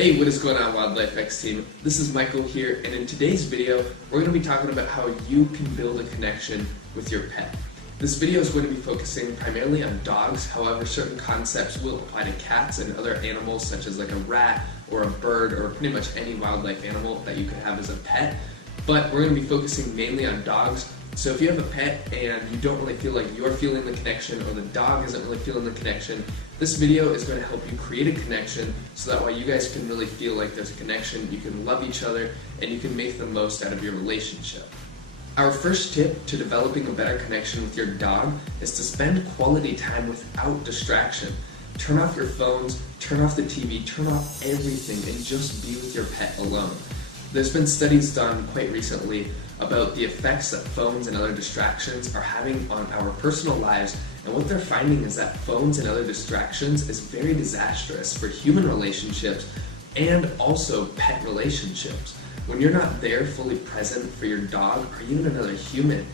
Hey, what is going on, Wildlife X team? This is Michael here, and in today's video, we're going to be talking about how you can build a connection with your pet. This video is going to be focusing primarily on dogs, however certain concepts will apply to cats and other animals such as like a rat or a bird or pretty much any wildlife animal that you could have as a pet. But we're going to be focusing mainly on dogs. So if you have a pet and you don't really feel like you're feeling the connection or the dog isn't really feeling the connection, this video is going to help you create a connection so that way you guys can really feel like there's a connection, you can love each other, and you can make the most out of your relationship. Our first tip to developing a better connection with your dog is to spend quality time without distraction. Turn off your phones, turn off the TV, turn off everything, and just be with your pet alone. There's been studies done quite recently about the effects that phones and other distractions are having on our personal lives, and what they're finding is that phones and other distractions is very disastrous for human relationships and also pet relationships. When you're not there fully present for your dog or even another human,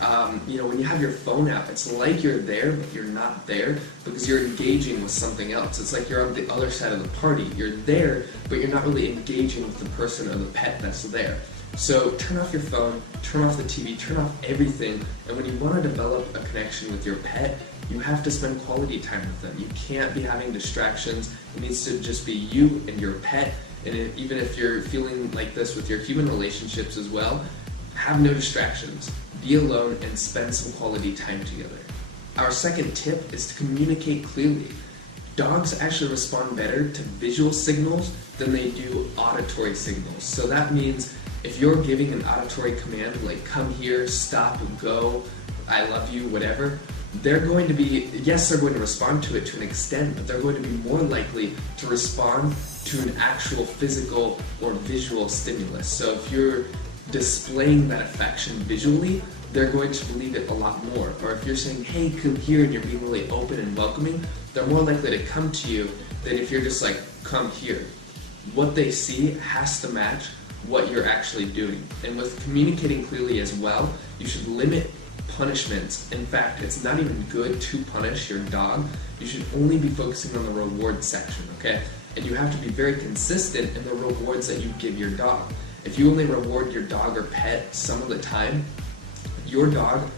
when you have your phone out, it's like you're there, but you're not there because you're engaging with something else. It's like you're on the other side of the party. You're there, but you're not really engaging with the person or the pet that's there. So turn off your phone, turn off the TV, turn off everything, and when you want to develop a connection with your pet, you have to spend quality time with them. You can't be having distractions. It needs to just be you and your pet, and even if you're feeling like this with your human relationships as well, have no distractions. Be alone and spend some quality time together. Our second tip is to communicate clearly. Dogs actually respond better to visual signals than they do auditory signals. So that means if you're giving an auditory command like come here, stop, go, I love you, whatever, they're going to respond to it to an extent, but they're going to be more likely to respond to an actual physical or visual stimulus. So if you're displaying that affection visually, they're going to believe it a lot more. Or if you're saying, hey, come here, and you're being really open and welcoming, they're more likely to come to you than if you're just like, come here. What they see has to match what you're actually doing. And with communicating clearly as well, you should limit punishments. In fact, it's not even good to punish your dog. You should only be focusing on the reward section, okay? And you have to be very consistent in the rewards that you give your dog. If you only reward your dog or pet some of the time, your dog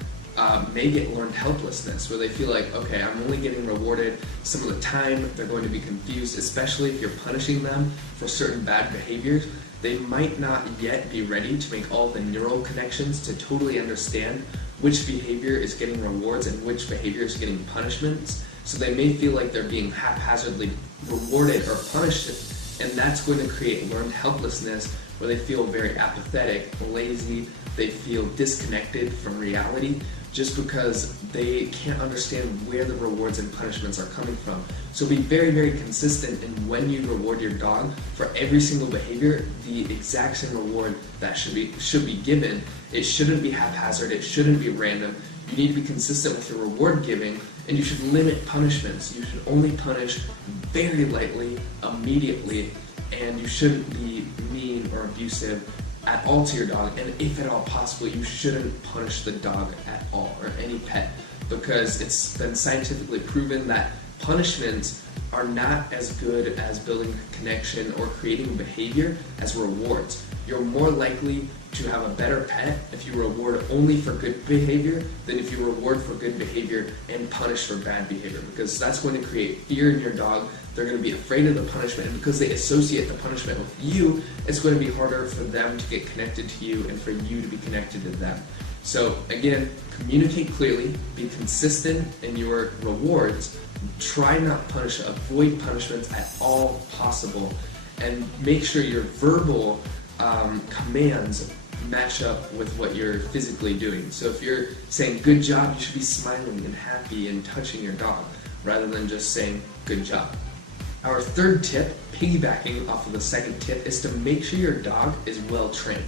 may get learned helplessness, where they feel like, okay, I'm only getting rewarded some of the time. They're going to be confused, especially if you're punishing them for certain bad behaviors. They might not yet be ready to make all the neural connections to totally understand which behavior is getting rewards and which behavior is getting punishments. So they may feel like they're being haphazardly rewarded or punished, and that's going to create learned helplessness where they feel very apathetic, lazy, they feel disconnected from reality just because they can't understand where the rewards and punishments are coming from. So be very, very consistent in when you reward your dog for every single behavior, the exact same reward that should be given. It shouldn't be haphazard, it shouldn't be random. You need to be consistent with your reward giving, and you should limit punishments. You should only punish very lightly, immediately, and you shouldn't be mean or abusive at all to your dog, and if at all possible, you shouldn't punish the dog at all, or any pet, because it's been scientifically proven that punishments are not as good as building a connection or creating behavior as rewards. You're more likely to have a better pet if you reward only for good behavior than if you reward for good behavior and punish for bad behavior, because that's going to create fear in your dog. They're going to be afraid of the punishment, and because they associate the punishment with you, it's going to be harder for them to get connected to you and for you to be connected to them. So again, communicate clearly, be consistent in your rewards, try not to punish, avoid punishments at all possible, and make sure your verbal commands match up with what you're physically doing. So if you're saying good job, you should be smiling and happy and touching your dog rather than just saying good job. Our third tip, piggybacking off of the second tip, is to make sure your dog is well trained,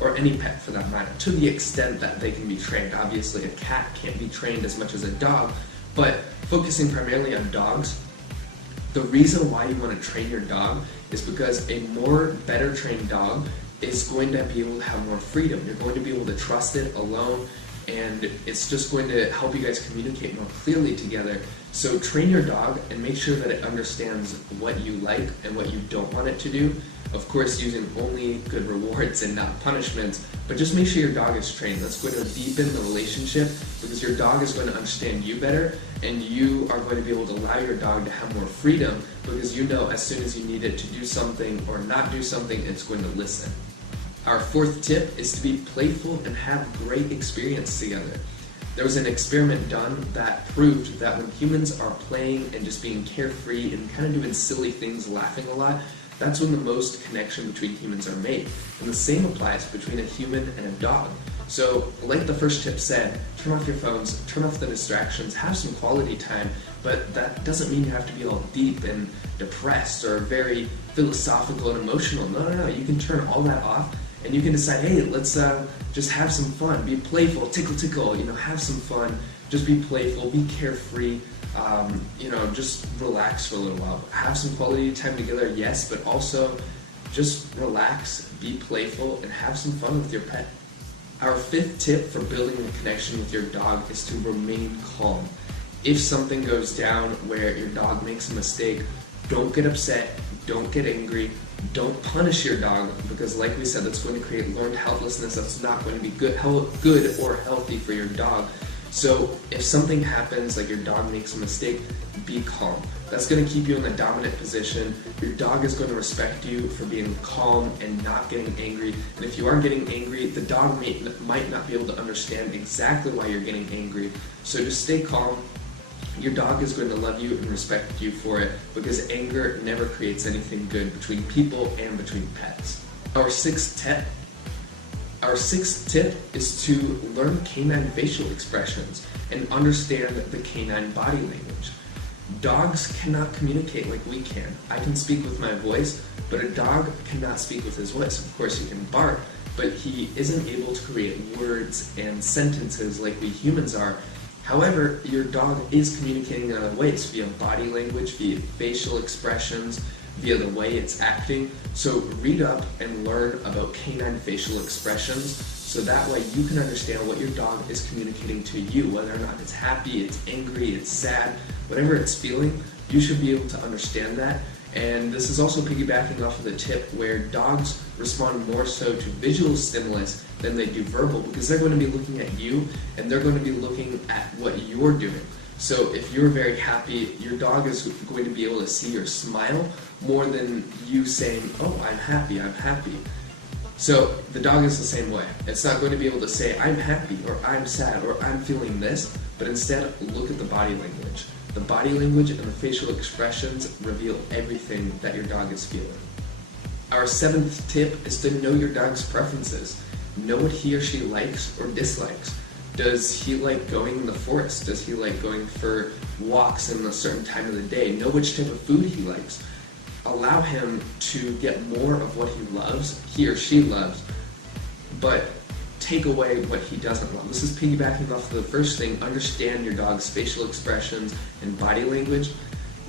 or any pet for that matter, to the extent that they can be trained. Obviously a cat can't be trained as much as a dog, but focusing primarily on dogs, the reason why you want to train your dog is because a better trained dog is going to be able to have more freedom. You're going to be able to trust it alone, and it's just going to help you guys communicate more clearly together. So train your dog and make sure that it understands what you like and what you don't want it to do. Of course, using only good rewards and not punishments, but just make sure your dog is trained. That's going to deepen the relationship because your dog is going to understand you better, and you are going to be able to allow your dog to have more freedom because you know as soon as you need it to do something or not do something, it's going to listen. Our fourth tip is to be playful and have great experience together. There was an experiment done that proved that when humans are playing and just being carefree and kind of doing silly things, laughing a lot, that's when the most connection between humans are made. And the same applies between a human and a dog. So, like the first tip said, turn off your phones, turn off the distractions, have some quality time, but that doesn't mean you have to be all deep and depressed or very philosophical and emotional. No, you can turn all that off and you can decide, hey, let's just have some fun, be playful, tickle, have some fun, just be playful, be carefree, just relax for a little while. Have some quality time together, yes, but also just relax, be playful, and have some fun with your pet. Our fifth tip for building a connection with your dog is to remain calm. If something goes down where your dog makes a mistake, don't get upset, don't get angry, don't punish your dog, because like we said, that's going to create learned helplessness. That's not going to be good or healthy for your dog. So if something happens, like your dog makes a mistake, be calm. That's going to keep you in the dominant position. Your dog is going to respect you for being calm and not getting angry. And if you are getting angry, the dog might not be able to understand exactly why you're getting angry. So just stay calm. Your dog is going to love you and respect you for it, because anger never creates anything good between people and between pets. Our sixth tip is to learn canine facial expressions and understand the canine body language. Dogs cannot communicate like we can. I can speak with my voice, but a dog cannot speak with his voice. Of course, he can bark, but he isn't able to create words and sentences like we humans are. However, your dog is communicating in other ways, via body language, via facial expressions, via the way it's acting. So read up and learn about canine facial expressions, so that way you can understand what your dog is communicating to you, whether or not it's happy, it's angry, it's sad, whatever it's feeling, you should be able to understand that. And this is also piggybacking off of the tip where dogs respond more so to visual stimulus than they do verbal, because they're going to be looking at you and they're going to be looking at what you're doing. So if you're very happy, your dog is going to be able to see your smile more than you saying, oh, I'm happy, I'm happy. So the dog is the same way. It's not going to be able to say, I'm happy, or I'm sad, or I'm feeling this, but instead look at the body language. The body language and the facial expressions reveal everything that your dog is feeling. Our seventh tip is to know your dog's preferences. Know what he or she likes or dislikes. Does he like going in the forest? Does he like going for walks in a certain time of the day? Know which type of food he likes. Allow him to get more of what he loves, he or she loves, but take away what he doesn't love. This is piggybacking off of the first thing. Understand your dog's facial expressions and body language.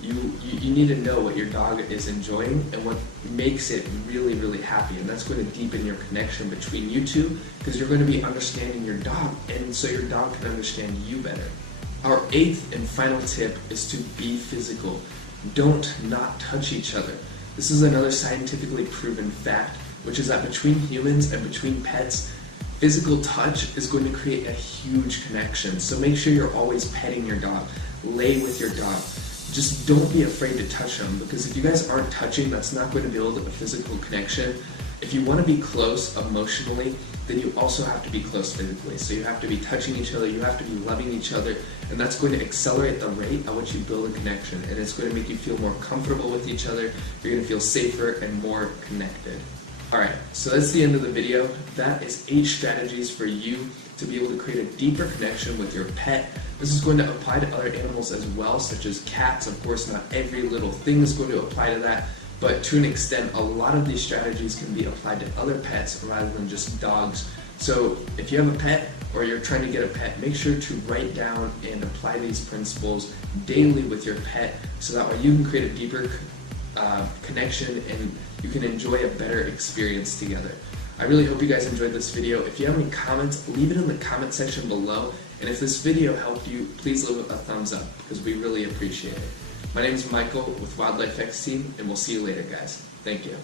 You need to know what your dog is enjoying and what makes it really, really happy. And that's going to deepen your connection between you two, because you're going to be understanding your dog, and so your dog can understand you better. Our eighth and final tip is to be physical. Don't not touch each other. This is another scientifically proven fact, which is that between humans and between pets, physical touch is going to create a huge connection. So make sure you're always petting your dog. Lay with your dog. Just don't be afraid to touch them, because if you guys aren't touching, that's not going to build a physical connection. If you want to be close emotionally, then you also have to be close physically. So you have to be touching each other, you have to be loving each other, and that's going to accelerate the rate at which you build a connection, and it's going to make you feel more comfortable with each other. You're going to feel safer and more connected. Alright, so that's the end of the video. That is 8 strategies for you to be able to create a deeper connection with your pet. This is going to apply to other animals as well, such as cats. Of course, not every little thing is going to apply to that, but to an extent, a lot of these strategies can be applied to other pets rather than just dogs. So if you have a pet or you're trying to get a pet, make sure to write down and apply these principles daily with your pet, so that way you can create a deeper connection and you can enjoy a better experience together. I really hope you guys enjoyed this video. If you have any comments, leave it in the comment section below. And if this video helped you, please leave it a thumbs up because we really appreciate it. My name is Michael with Wildlife X Team, and we'll see you later, guys. Thank you.